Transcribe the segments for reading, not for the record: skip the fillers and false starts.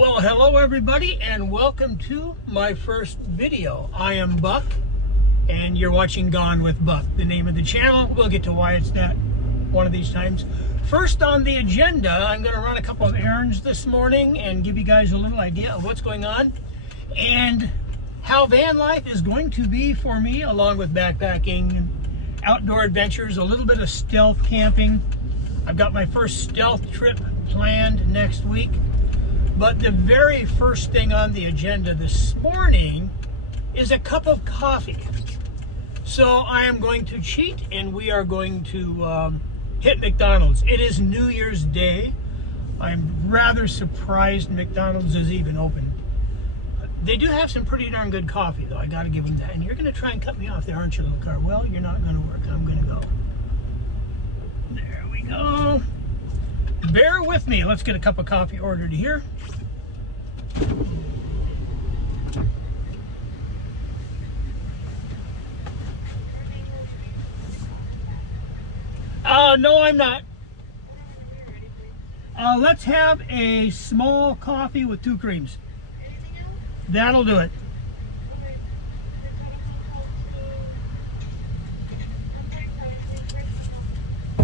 Well, hello everybody, and welcome to my first video. I am Buck, and you're watching Gone with Buck, the name of the channel. We'll get to why it's that one of these times. First on the agenda, I'm going to run a couple of errands this morning and give you guys a little idea of what's going on and how van life is going to be for me, along with backpacking, outdoor adventures, a little bit of stealth camping. I've got my first stealth trip planned next week. But the very first thing on the agenda this morning is a cup of coffee. So I am going to cheat, and we are going to hit McDonald's. It is New Year's Day. I'm rather surprised McDonald's is even open. They do have some pretty darn good coffee, though. I got to give them that. And you're going to try and cut me off there, aren't you, little car? Well, you're not going to work. I'm going to go. There we go. Bear with me. Let's get a cup of coffee ordered here. No, I'm not. Let's have a small coffee with 2 creams. That'll do it.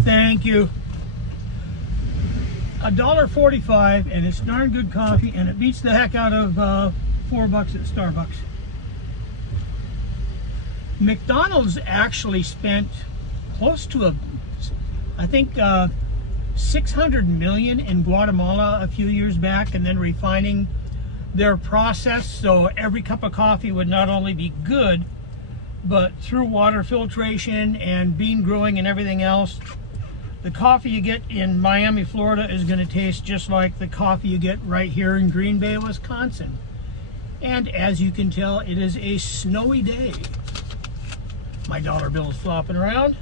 Thank you. $1.45, and it's darn good coffee, and it beats the heck out of $4 at Starbucks. McDonald's actually spent close to I think 600 million in Guatemala a few years back, and then refining their process so every cup of coffee would not only be good, but through water filtration and bean growing and everything else, the coffee you get in Miami, Florida is going to taste just like the coffee you get right here in Green Bay, Wisconsin. And as you can tell, it is a snowy day. My dollar bill is flopping around.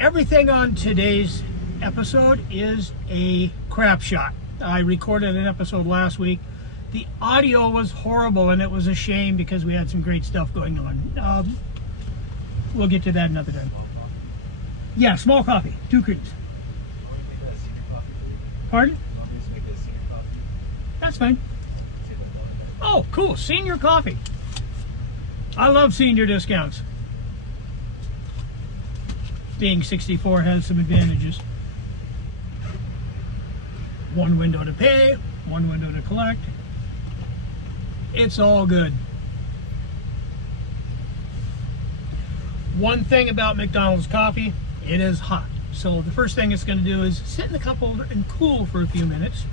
Everything on today's episode is a crap shot. I recorded an episode last week. The audio was horrible, and it was a shame because we had some great stuff going on. We'll get to that another time. Yeah, small coffee, 2 creams. Pardon? That's fine. Oh, cool, senior coffee. I love senior discounts. Being 64 has some advantages. 1 window to pay, 1 window to collect. It's all good. One thing about McDonald's coffee, it is hot. So the first thing it's going to do is sit in the cup holder and cool for a few minutes.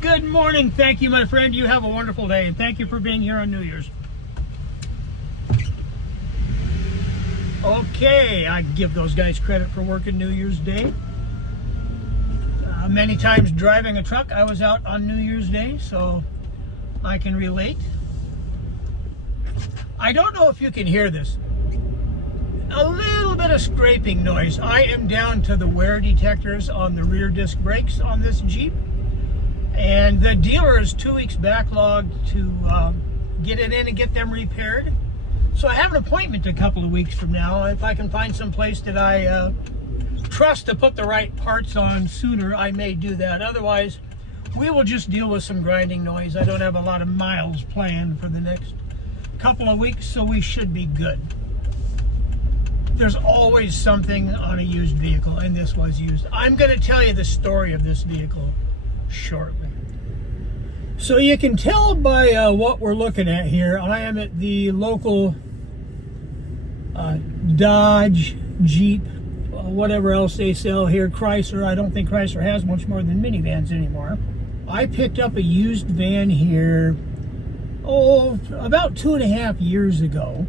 Good morning. Thank you, my friend. You have a wonderful day, and thank you for being here on New Year's. Okay, I give those guys credit for working New Year's Day. Many times driving a truck, I was out on New Year's Day, so I can relate. I don't know if you can hear this. A little bit of scraping noise. I am down to the wear detectors on the rear disc brakes on this Jeep. And the dealer is 2 weeks backlogged to get it in and get them repaired. So I have an appointment a couple of weeks from now. If I can find some place that I trust to put the right parts on sooner, I may do that. Otherwise, we will just deal with some grinding noise. I don't have a lot of miles planned for the next couple of weeks, so we should be good. There's always something on a used vehicle, and this was used. I'm going to tell you the story of this vehicle shortly. So you can tell by what we're looking at here, I am at the local Dodge, Jeep, whatever else they sell here, Chrysler. I don't think Chrysler has much more than minivans anymore. I picked up a used van here, about 2.5 years ago.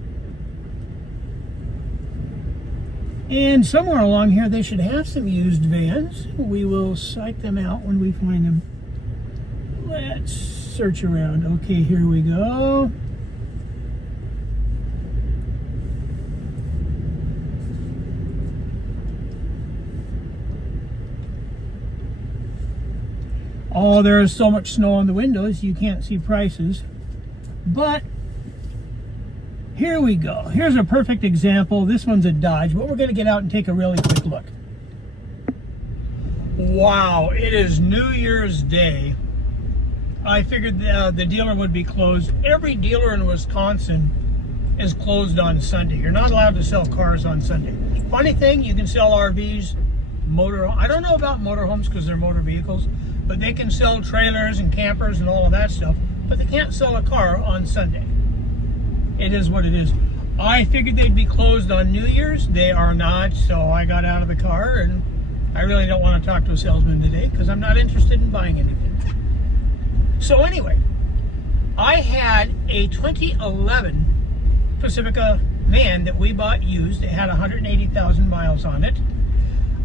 And somewhere along here they should have some used vans. We will cite them out when we find them. Let's search around. Okay, here we go. Oh, there is so much snow on the windows you can't see prices. But Here we go. Here's a perfect example. This one's a Dodge, but we're going to get out and take a really quick look. Wow, it is New Year's Day. I figured the dealer would be closed. Every dealer in Wisconsin is closed on Sunday. You're not allowed to sell cars on Sunday. Funny thing, you can sell RVs, I don't know about motorhomes because they're motor vehicles, but they can sell trailers and campers and all of that stuff, but they can't sell a car on Sunday. It is what it is. I figured they'd be closed on New Year's. They are not, so I got out of the car, and I really don't want to talk to a salesman today because I'm not interested in buying anything. So anyway, I had a 2011 Pacifica van that we bought used. It had 180,000 miles on it.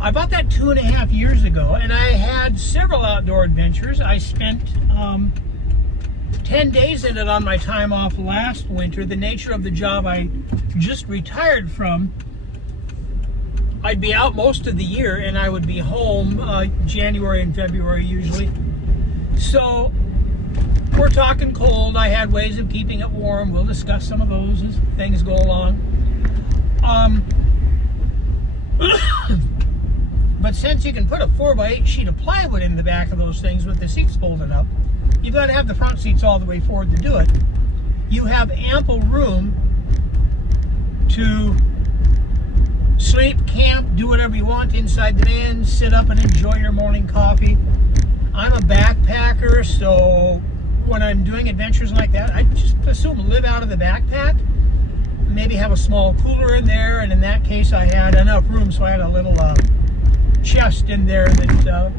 I bought that 2.5 years ago, and I had several outdoor adventures. I spent 10 days in it on my time off last winter. The nature of the job I just retired from, I'd be out most of the year, and I would be home January and February usually. So we're talking cold. I had ways of keeping it warm. We'll discuss some of those as things go along. But since you can put a 4x8 sheet of plywood in the back of those things with the seats folded up, you've got to have the front seats all the way forward to do it. You have ample room to sleep, camp, do whatever you want inside the van, sit up and enjoy your morning coffee. I'm a backpacker, so when I'm doing adventures like that, I just assume live out of the backpack. Maybe have a small cooler in there, and in that case I had enough room, so I had a little chest in there that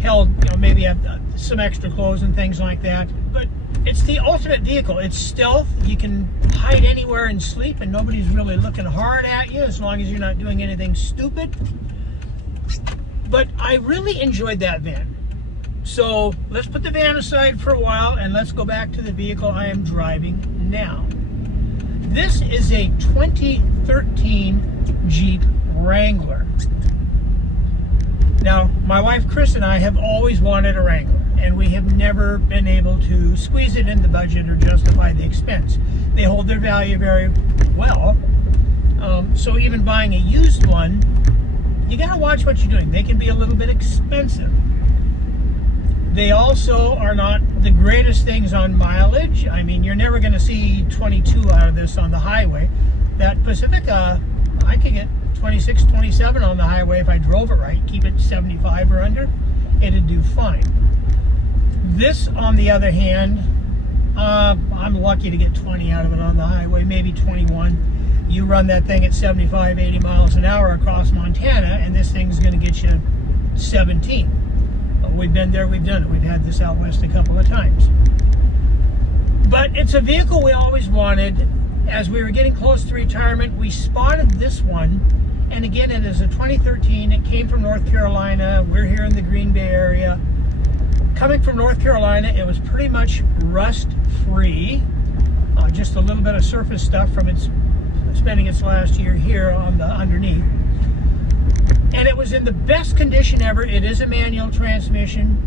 held, maybe some extra clothes and things like that. But it's the ultimate vehicle. It's stealth. You can hide anywhere and sleep, and nobody's really looking hard at you as long as you're not doing anything stupid. But I really enjoyed that van. So let's put the van aside for a while, and let's go back to the vehicle I am driving now. This is a 2013 Jeep Wrangler. Now, my wife Chris and I have always wanted a Wrangler, and we have never been able to squeeze it in the budget or justify the expense. They hold their value very well, so even buying a used one, you got to watch what you're doing. They can be a little bit expensive. They also are not the greatest things on mileage. I mean, you're never going to see 22 out of this on the highway. That Pacifica, I could get 26, 27 on the highway if I drove it right. Keep it 75 or under, it'd do fine. This, on the other hand, I'm lucky to get 20 out of it on the highway, maybe 21. You run that thing at 75, 80 miles an hour across Montana, and this thing's going to get you 17. We've been there, we've done it. We've had this out west a couple of times. But it's a vehicle we always wanted. As we were getting close to retirement, we spotted this one. And again, it is a 2013. It came from North Carolina. We're here in the Green Bay area. Coming from North Carolina, it was pretty much rust-free. Just a little bit of surface stuff from spending its last year here on the underneath. And it was in the best condition ever. It is a manual transmission.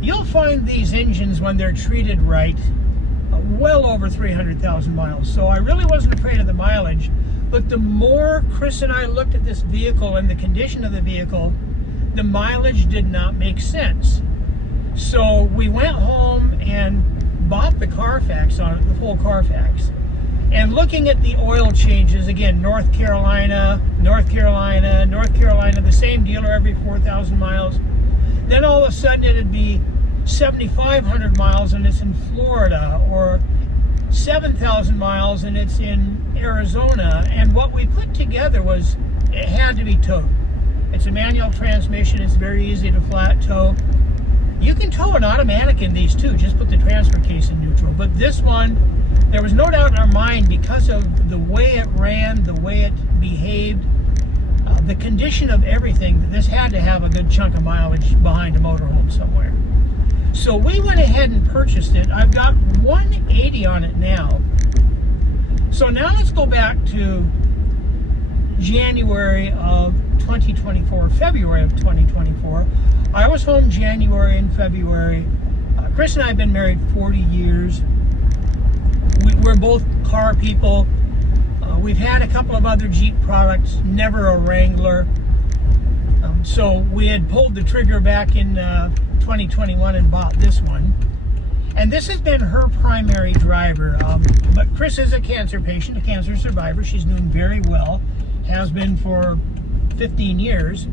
You'll find these engines, when they're treated right, well over 300,000 miles. So I really wasn't afraid of the mileage. But the more Chris and I looked at this vehicle and the condition of the vehicle, the mileage did not make sense. So we went home and bought the Carfax on it, the full Carfax. And looking at the oil changes, again, North Carolina, the same dealer every 4,000 miles. Then all of a sudden it'd be 7,500 miles and it's in Florida, or 7,000 miles and it's in Arizona. And what we put together was, it had to be towed. It's a manual transmission. It's very easy to flat tow. You can tow an automatic in these too. Just put the transfer case in neutral. But this one, there was no doubt in our mind, because of the way it ran, the way it behaved, the condition of everything, that this had to have a good chunk of mileage behind a motorhome somewhere. So we went ahead and purchased it. I've got 180 on it now. So now let's go back to January of 2024, February of 2024. I was home January and February. Chris and I have been married 40 years. We're both car people. We've had a couple of other Jeep products, never a Wrangler. So we had pulled the trigger back in 2021 and bought this one. And this has been her primary driver. But Chris is a cancer patient, a cancer survivor. She's doing very well, has been for 15 years.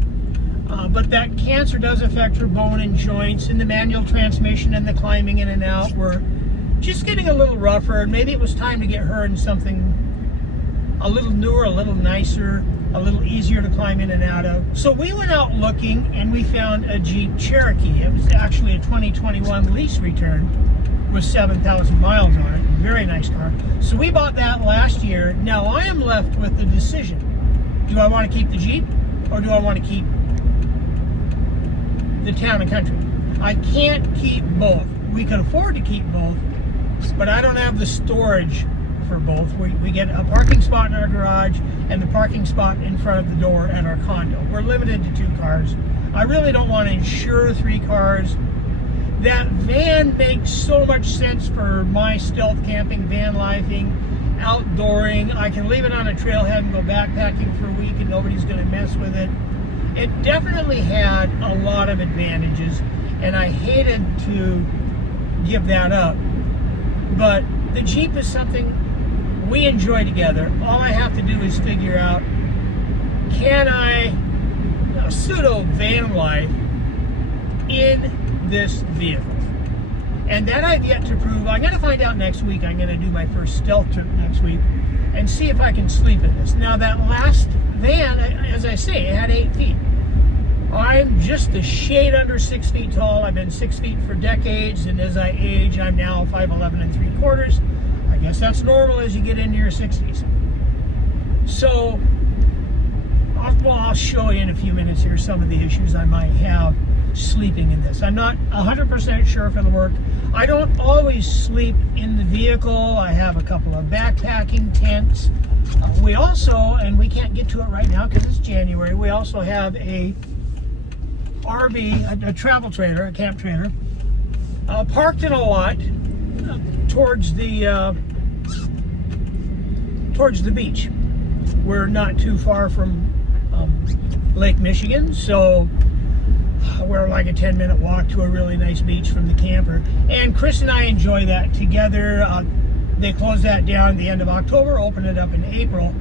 But that cancer does affect her bone and joints, and the manual transmission and the climbing in and out were just getting a little rougher. And maybe it was time to get her in something a little newer, a little nicer, a little easier to climb in and out of. So we went out looking and we found a Jeep Cherokee. It was actually a 2021 lease return with 7,000 miles on it. Very nice car. So we bought that last year. Now I am left with the decision. Do I want to keep the Jeep or do I want to keep the Town and Country? I can't keep both. We can afford to keep both, but I don't have the storage for both. We get a parking spot in our garage and the parking spot in front of the door at our condo. We're limited to 2 cars. I really don't want to insure 3 cars. That van makes so much sense for my stealth camping, van lifing, outdooring. I can leave it on a trailhead and go backpacking for a week and nobody's going to mess with it. It definitely had a lot of advantages, and I hated to give that up. But the Jeep is something we enjoy together. All I have to do is figure out, can I pseudo van life in this vehicle? And that I've yet to prove. I'm going to find out next week. I'm going to do my first stealth trip next week and see if I can sleep in this. Now that last van, as I say, it had 8 feet. I'm just a shade under 6 feet tall. I've been 6 feet for decades, and as I age, I'm now 5'11 3/4. I guess that's normal as you get into your 60s. So, I'll show you in a few minutes here some of the issues I might have sleeping in this. I'm not 100% sure if it'll work. I don't always sleep in the vehicle. I have a couple of backpacking tents. We also, and we can't get to it right now because it's January, we also have a RV, a travel trailer, a camp trailer, parked in a lot towards the beach. We're not too far from Lake Michigan, so we're like a 10-minute walk to a really nice beach from the camper. And Chris and I enjoy that together. They closed that down at the end of October, opened it up in April,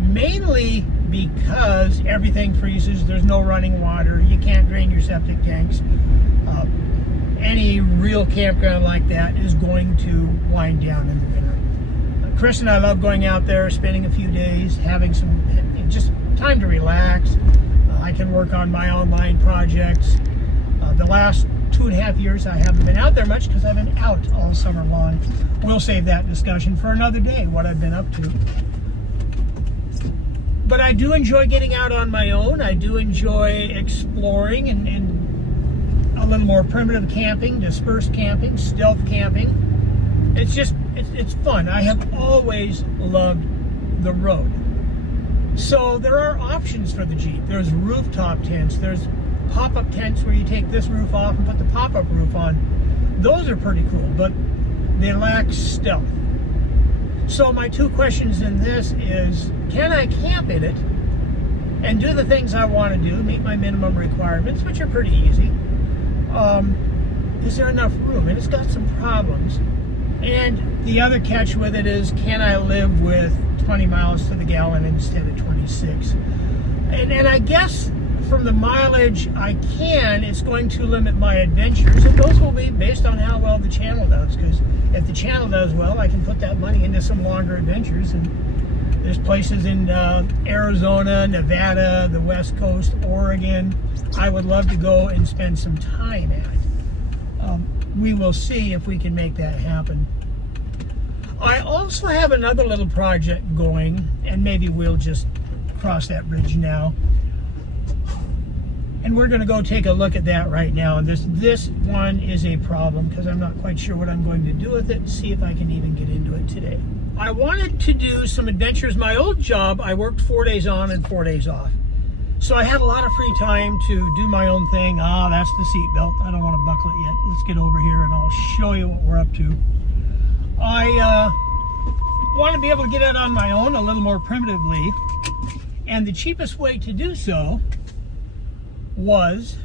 mainly because everything freezes. There's no running water. You can't drain your septic tanks. Any real campground like that is going to wind down in the winter. Chris and I love going out there, spending a few days, having some just time to relax. I can work on my online projects. The last 2.5 years I haven't been out there much because I've been out all summer long. We'll save that discussion for another day, what I've been up to. But I do enjoy getting out on my own. I do enjoy exploring and a little more primitive camping, dispersed camping, stealth camping. It's fun. I have always loved the road. So there are options for the Jeep. There's rooftop tents. There's pop-up tents where you take this roof off and put the pop-up roof on. Those are pretty cool, but they lack stealth. So my 2 questions in this is, can I camp in it and do the things I want to do, meet my minimum requirements, which are pretty easy? Is there enough room? And it's got some problems. And the other catch with it is, can I live with 20 miles to the gallon instead of 26? And I guess from the mileage I can, it's going to limit my adventures, and those will be based on how well the channel does, because if the channel does well, I can put that money into some longer adventures. And there's places in Arizona, Nevada, the West Coast, Oregon, I would love to go and spend some time at. We will see if we can make that happen. I also have another little project going, and maybe we'll just cross that bridge now. And we're going to go take a look at that right now. And this one is a problem because I'm not quite sure what I'm going to do with it. See if I can even get into it today. I wanted to do some adventures. My old job, I worked 4 days on and 4 days off. So I had a lot of free time to do my own thing. That's the seatbelt. I don't want to buckle it yet. Let's get over here and I'll show you what we're up to. I want to be able to get out on my own a little more primitively. And the cheapest way to do so was,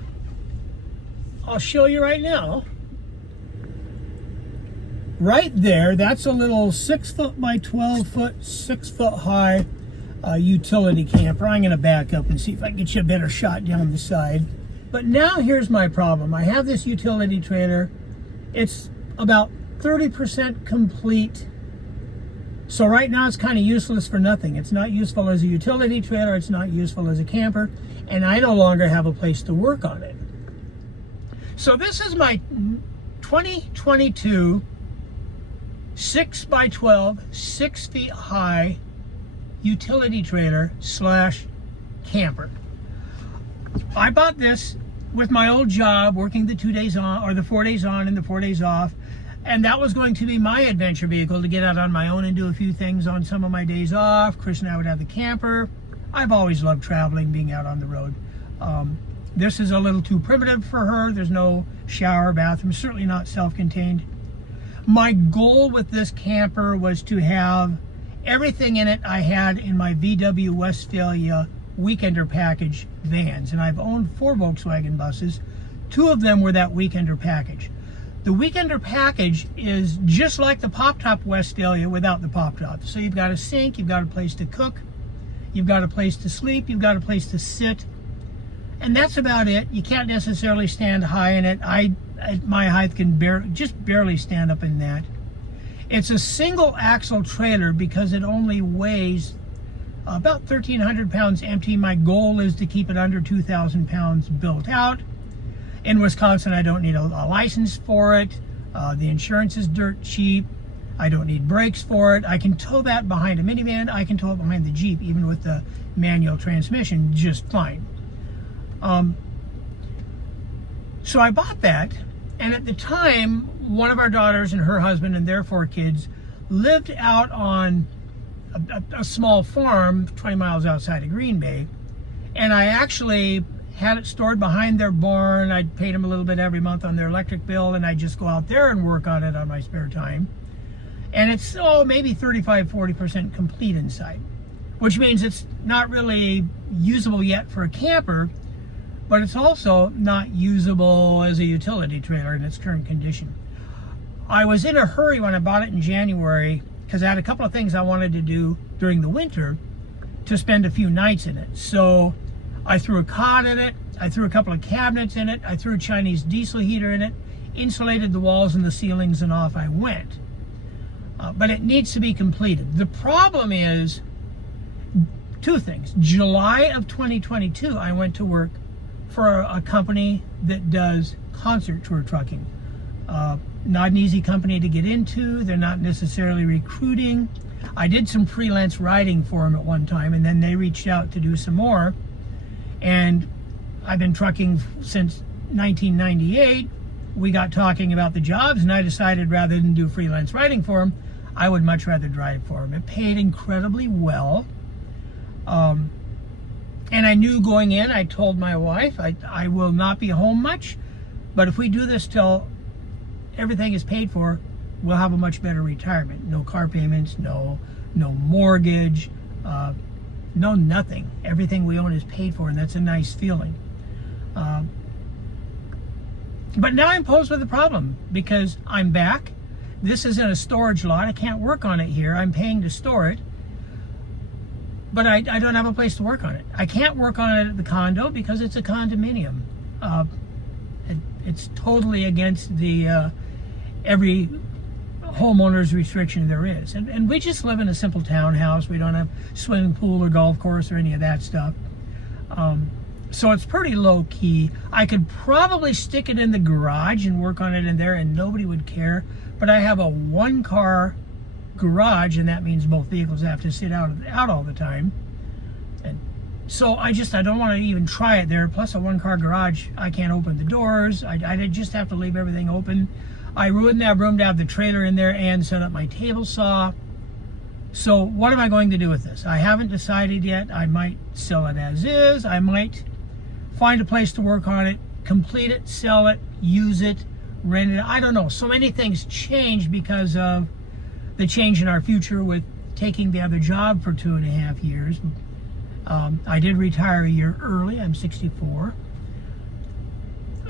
I'll show you right now. Right there, that's a little 6 foot by 12 foot, 6 foot high utility camper. I'm going to back up and see if I can get you a better shot down the side. But now here's my problem. I have this utility trailer. It's about 30% complete. So right now it's kind of useless for nothing. It's not useful as a utility trailer. It's not useful as a camper. And I no longer have a place to work on it. So this is my 2022 6 by 12, 6 feet high utility trailer / camper. I bought this with my old job, working the 2 days on, or the 4 days on and the 4 days off. And that was going to be my adventure vehicle to get out on my own and do a few things on some of my days off. Chris and I would have the camper. I've always loved traveling, being out on the road. This is a little too primitive for her. There's no shower, bathroom, certainly not self-contained. My goal with this camper was to have everything in it I had in my VW Westphalia Weekender package vans. And I've owned 4 Volkswagen buses. 2 of them were that Weekender package. The Weekender package is just like the pop-top Westphalia without the pop-top. So you've got a sink, you've got a place to cook, you've got a place to sleep, you've got a place to sit, and that's about it. You can't necessarily stand high in it. My height can just barely stand up in that. It's a single axle trailer because it only weighs about 1,300 pounds empty. My goal is to keep it under 2,000 pounds built out. In Wisconsin, I don't need a license for it. The insurance is dirt cheap. I don't need brakes for it. I can tow that behind a minivan. I can tow it behind the Jeep, even with the manual transmission, just fine. So I bought that, and at the time, one of our daughters and her husband and their 4 kids lived out on a small farm 20 miles outside of Green Bay, and I actually had it stored behind their barn. I'd paid them a little bit every month on their electric bill, and I'd just go out there and work on it on my spare time. And it's maybe 35-40% complete inside, which means it's not really usable yet for a camper, but it's also not usable as a utility trailer in its current condition. I was in a hurry when I bought it in January because I had a couple of things I wanted to do during the winter to spend a few nights in it. So I threw a cot in it, I threw a couple of cabinets in it, I threw a Chinese diesel heater in it, insulated the walls and the ceilings, and off I went. But it needs to be completed. The problem is 2 things. July of 2022, I went to work for a company that does concert tour trucking. Not an easy company to get into. They're not necessarily recruiting. I did some freelance writing for them at one time, and then they reached out to do some more. And I've been trucking since 1998. We got talking about the jobs, and I decided rather than do freelance writing for them, I would much rather drive for them. It paid incredibly well. And I knew going in, I told my wife, I will not be home much, but if we do this till everything is paid for, we'll have a much better retirement. No car payments, no mortgage, no nothing. Everything we own is paid for, and that's a nice feeling. But now I'm posed with a problem because I'm back. This is in a storage lot. I can't work on it here. I'm paying to store it. But I don't have a place to work on it. I can't work on it at the condo because it's a condominium. It's totally against the every homeowner's restriction there is. And we just live in a simple townhouse. We don't have swimming pool or golf course or any of that stuff. So it's pretty low key. I could probably stick it in the garage and work on it in there and nobody would care. But I have a 1-car garage, and that means both vehicles have to sit out all the time. And so I don't want to even try it there. Plus a 1-car garage, I can't open the doors. I just have to leave everything open. I wouldn't have room to have the trailer in there and set up my table saw. So what am I going to do with this? I haven't decided yet. I might sell it as is. I might find a place to work on it, complete it, sell it, use it, rent it. I don't know. So many things change because of the change in our future with taking the other job for 2.5 years. I did retire a year early. I'm 64.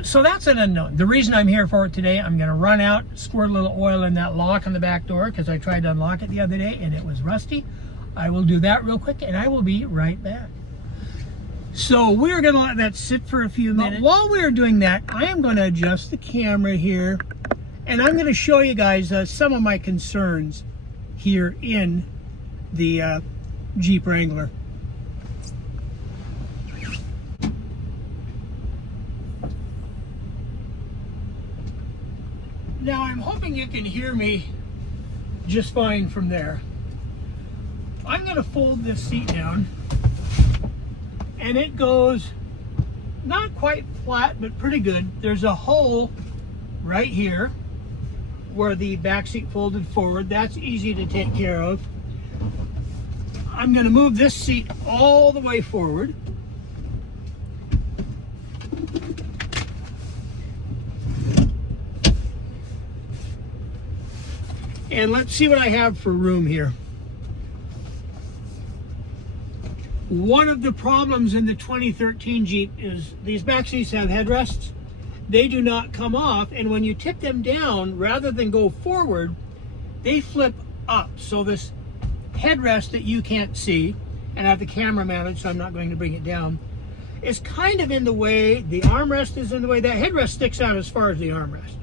So that's an unknown. The reason I'm here for it today, I'm going to run out, squirt a little oil in that lock on the back door because I tried to unlock it the other day and it was rusty. I will do that real quick and I will be right back. So we're going to let that sit for a few minutes. But while we're doing that, I am going to adjust the camera here and I'm going to show you guys some of my concerns here in the Jeep Wrangler. Now I'm hoping you can hear me just fine from there. I'm going to fold this seat down and it goes not quite flat but pretty good. There's a hole right here where the back seat folded forward. That's easy to take care of. I'm going to move this seat all the way forward. And let's see what I have for room here. One of the problems in the 2013 Jeep is these back seats have headrests. They do not come off, and when you tip them down, rather than go forward, they flip up. So this headrest that you can't see, and I have the camera mounted, so I'm not going to bring it down, is kind of in the way. The armrest is in the way. That headrest sticks out as far as the armrest.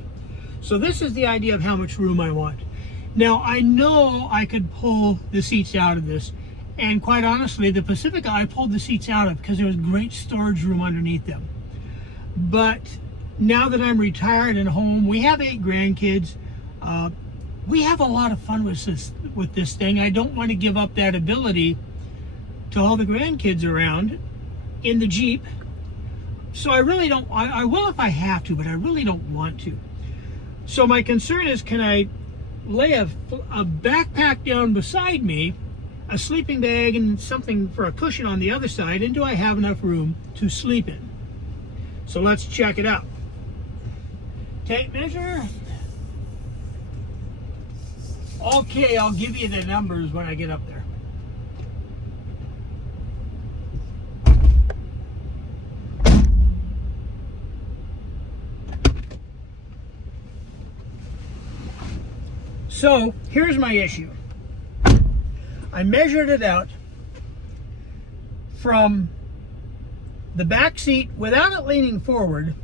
So this is the idea of how much room I want. Now, I know I could pull the seats out of this, and quite honestly, the Pacifica I pulled the seats out of because there was great storage room underneath them. But now that I'm retired and home, we have 8 grandkids. We have a lot of fun with this thing. I don't want to give up that ability to all the grandkids around in the Jeep. So I really don't, I will if I have to, but I really don't want to. So my concern is, can I lay a backpack down beside me, a sleeping bag and something for a cushion on the other side, and do I have enough room to sleep in? So let's check it out. Tape measure. Okay, I'll give you the numbers when I get up there. So here's my issue. I measured it out from the back seat without it leaning forward.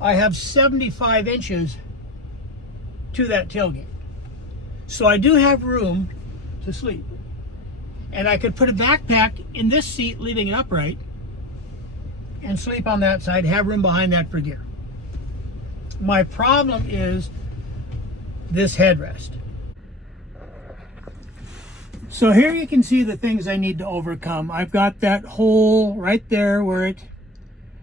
I have 75 inches to that tailgate. So I do have room to sleep. And I could put a backpack in this seat, leaving it upright, and sleep on that side, have room behind that for gear. My problem is this headrest. So here you can see the things I need to overcome. I've got that hole right there where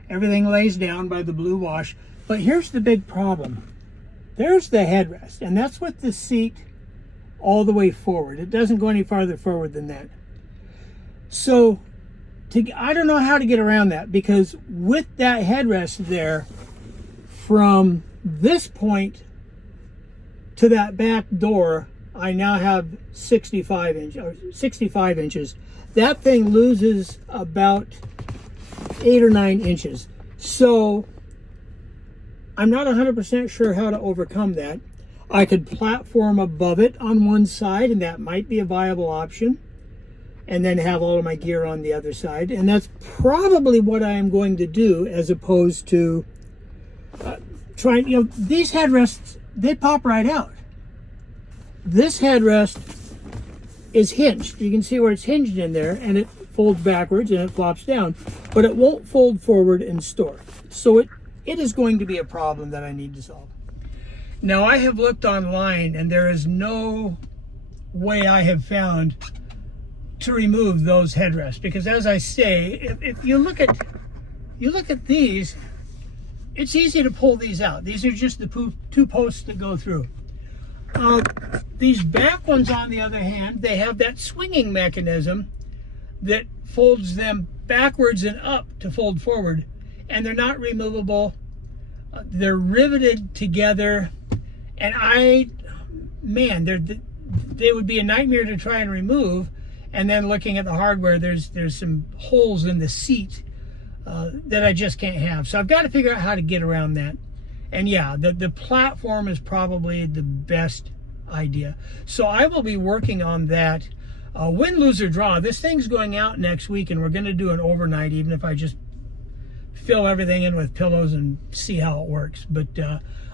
everything lays down by the blue wash. But here's the big problem. There's the headrest, and that's with the seat all the way forward. It doesn't go any farther forward than that. So I don't know how to get around that, because with that headrest there, from this point to that back door, I now have 65 inches. That thing loses about 8 or 9 inches. So I'm not 100% sure how to overcome that. I could platform above it on one side, and that might be a viable option, and then have all of my gear on the other side. And that's probably what I am going to do, as opposed to trying, these headrests, they pop right out. This headrest is hinged. You can see where it's hinged in there, and it folds backwards and it flops down, but it won't fold forward and store. So it is going to be a problem that I need to solve. Now, I have looked online, and there is no way I have found to remove those headrests, because, as I say, if you look at these, it's easy to pull these out. These are just the 2 posts that go through. These back ones, on the other hand, they have that swinging mechanism that folds them backwards and up to fold forward, and they're not removable. They're riveted together, and they would be a nightmare to try and remove. And then looking at the hardware, there's some holes in the seat that I just can't have. So I've got to figure out how to get around that. And yeah, the platform is probably the best idea. So I will be working on that. Win, lose, or draw. This thing's going out next week, and we're going to do an overnight, even if I just fill everything in with pillows and see how it works. But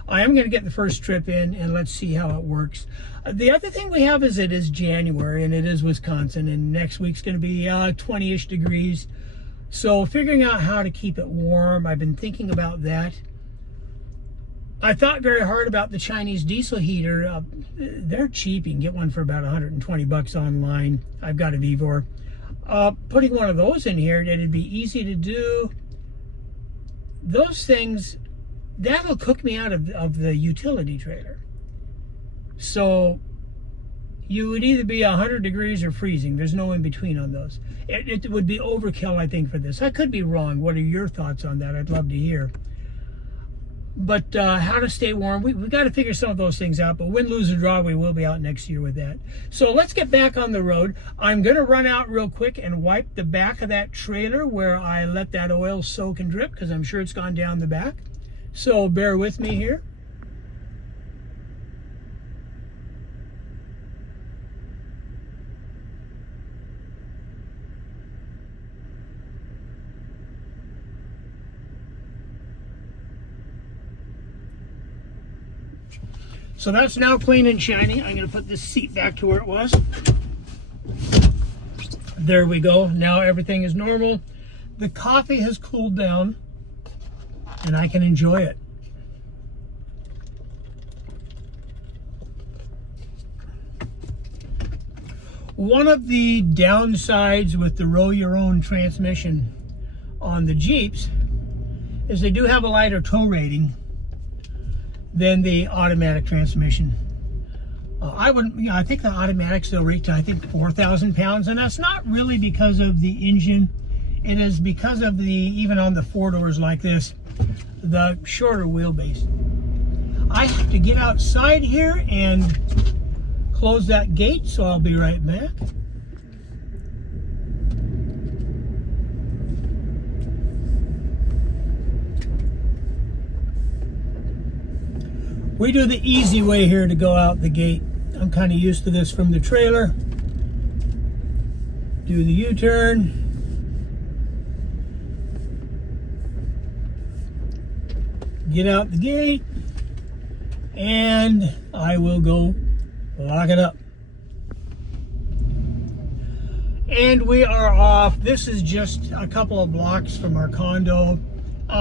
I am going to get the first trip in, and let's see how it works. The other thing we have is it is January, and it is Wisconsin, and next week's going to be 20-ish degrees. So figuring out how to keep it warm, I've been thinking about that. I thought very hard about the Chinese diesel heater. They're cheap. You can get one for about 120 bucks online. I've got a Vivor. Putting one of those in here, it'd be easy to do. Those things, that'll cook me out of the utility trailer. So you would either be 100 degrees or freezing. There's no in between on those. It would be overkill, I think, for this. I could be wrong. What are your thoughts on that? I'd love to hear. But how to stay warm, we've got to figure some of those things out. But win, lose, or draw, we will be out next year with that. So let's get back on the road. I'm going to run out real quick and wipe the back of that trailer where I let that oil soak and drip, because I'm sure it's gone down the back. So bear with me here. So that's now clean and shiny. I'm going to put this seat back to where it was. There we go. Now everything is normal. The coffee has cooled down, and I can enjoy it. One of the downsides with the row your own transmission on the Jeeps is they do have a lighter tow rating than the automatic transmission. I think the automatics will reach, I think, 4,000 pounds, and that's not really because of the engine. It is because of even on the four doors like this, the shorter wheelbase. I have to get outside here and close that gate, so I'll be right back. We do the easy way here to go out the gate. I'm kind of used to this from the trailer. Do the U-turn. Get out the gate. And I will go lock it up. And we are off. This is just a couple of blocks from our condo.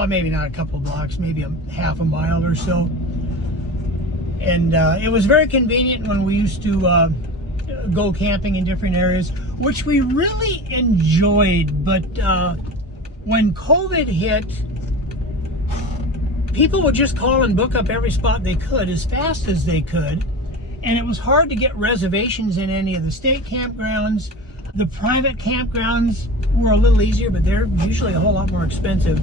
Maybe not a couple of blocks, maybe a half a mile or so. And it was very convenient when we used to go camping in different areas, which we really enjoyed. But when COVID hit, people would just call and book up every spot they could as fast as they could. And it was hard to get reservations in any of the state campgrounds. The private campgrounds were a little easier, but they're usually a whole lot more expensive.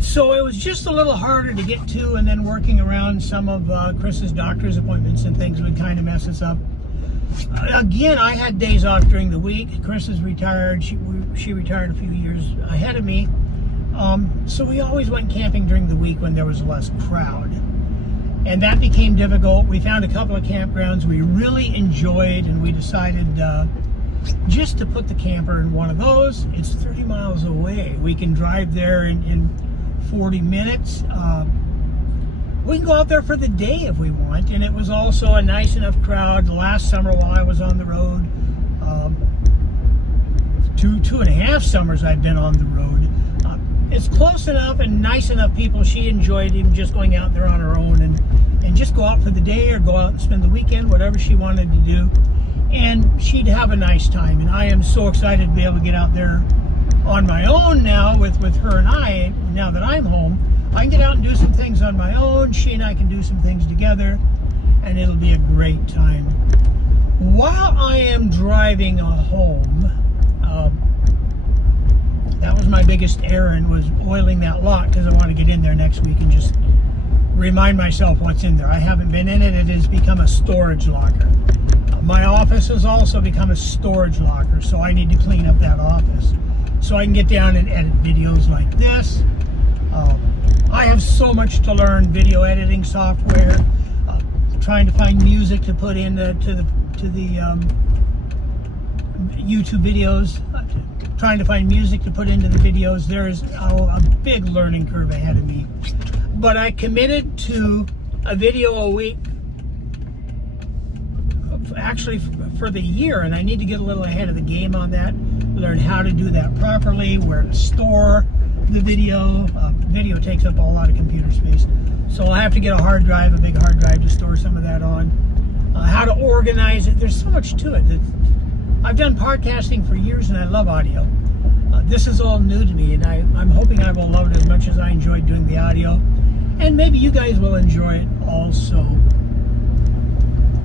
So it was just a little harder to get to, and then working around some of Chris's doctor's appointments and things would kind of mess us up. Again, I had days off during the week. Chris is retired. She retired a few years ahead of me. So we always went camping during the week when there was less crowd. And that became difficult. We found a couple of campgrounds we really enjoyed, and we decided just to put the camper in one of those. It's 30 miles away. We can drive there in 40 minutes. We can go out there for the day if we want, and it was also a nice enough crowd. Last summer while I was on the road, two and a half summers I've been on the road. It's close enough and nice enough people. She enjoyed even just going out there on her own and just go out for the day or go out and spend the weekend, whatever she wanted to do. And she'd have a nice time. And I am so excited to be able to get out there on my own now with her and I. Now that I'm home, I can get out and do some things on my own. She and I can do some things together, and it'll be a great time. While I am driving home, that was my biggest errand, was oiling that lot, because I want to get in there next week and just remind myself what's in there. I haven't been in it. It has become a storage locker. My office has also become a storage locker, so I need to clean up that office so I can get down and edit videos like this. I have so much to learn: video editing software, trying to find music to put into the YouTube videos, trying to find music to put into the videos. There is a big learning curve ahead of me, but I committed to a video a week, actually for the year, and I need to get a little ahead of the game on that, learn how to do that properly, where to store the video. Video takes up a lot of computer space, so I'll have to get a hard drive, a big hard drive, to store some of that on. How to organize it. There's so much to it. I've done podcasting for years and I love audio. This is all new to me, and I'm hoping I will love it as much as I enjoyed doing the audio, and maybe you guys will enjoy it also.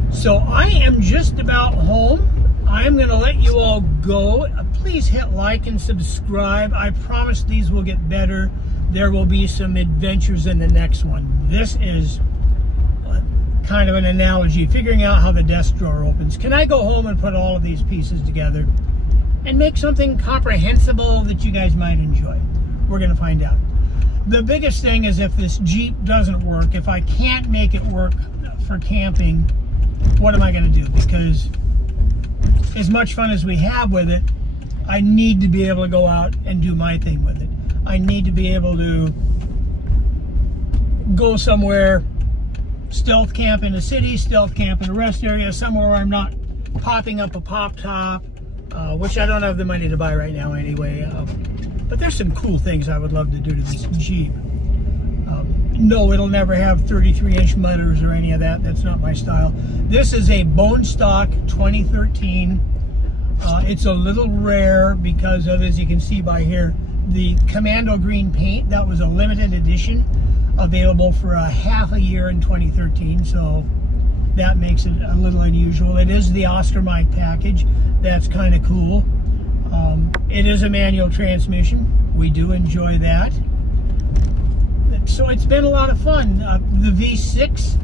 So I am just about home. I'm going to let you all go. Please hit like and subscribe. I promise these will get better. There will be some adventures in the next one. This is kind of an analogy, figuring out how the desk drawer opens. Can I go home and put all of these pieces together and make something comprehensible that you guys might enjoy? We're going to find out. The biggest thing is, if this Jeep doesn't work, if I can't make it work for camping, what am I going to do? Because as much fun as we have with it, I need to be able to go out and do my thing with it. I need to be able to go somewhere, stealth camp in a city, stealth camp in a rest area, somewhere where I'm not popping up a pop top, which I don't have the money to buy right now anyway. But there's some cool things I would love to do to this Jeep. No, it'll never have 33-inch mutters or any of that. That's not my style. This is a bone stock 2013. It's a little rare because of, as you can see by here, the Commando green paint. That was a limited edition, available for a half a year in 2013, so that makes it a little unusual. It is the Oscar Mike package. That's kind of cool. It is a manual transmission. We do enjoy that. So it's been a lot of fun. The V6,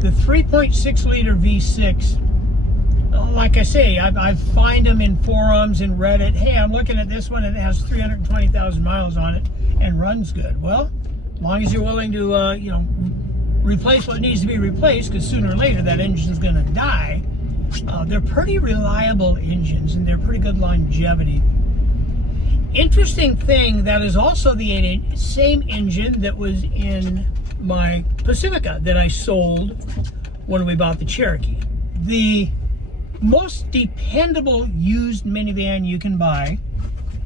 the 3.6 liter V6, like I say, I find them in forums and Reddit. Hey, I'm looking at this one and it has 320,000 miles on it and runs good. Well, as long as you're willing to, replace what needs to be replaced, because sooner or later that engine's going to die. They're pretty reliable engines and they're pretty good longevity. Interesting thing, that is also the same engine that was in my Pacifica that I sold when we bought the Cherokee. The most dependable used minivan you can buy,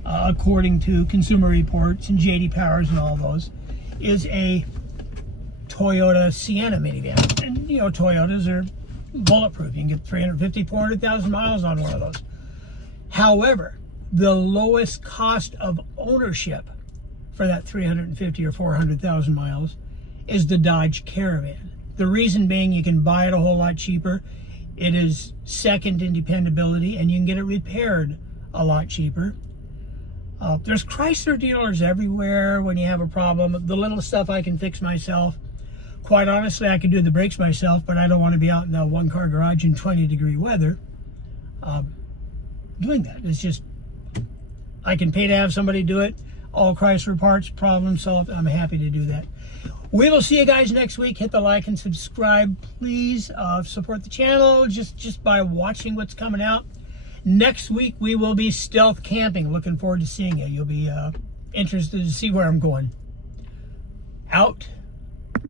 according to Consumer Reports and JD Powers and all those, is a Toyota Sienna minivan. And Toyotas are bulletproof. You can get 350, 400,000 miles on one of those. However, the lowest cost of ownership for that 350 or 400,000 miles is the Dodge Caravan. The reason being, you can buy it a whole lot cheaper. It is second in dependability, and you can get it repaired a lot cheaper. There's Chrysler dealers everywhere when you have a problem. The little stuff I can fix myself. Quite honestly, I can do the brakes myself, but I don't want to be out in a one-car garage in 20-degree weather doing that. It's just, I can pay to have somebody do it. All Chrysler parts, problem solved. I'm happy to do that. We will see you guys next week. Hit the like and subscribe. Please support the channel just by watching what's coming out. Next week, we will be stealth camping. Looking forward to seeing you. You'll be interested to see where I'm going. Out.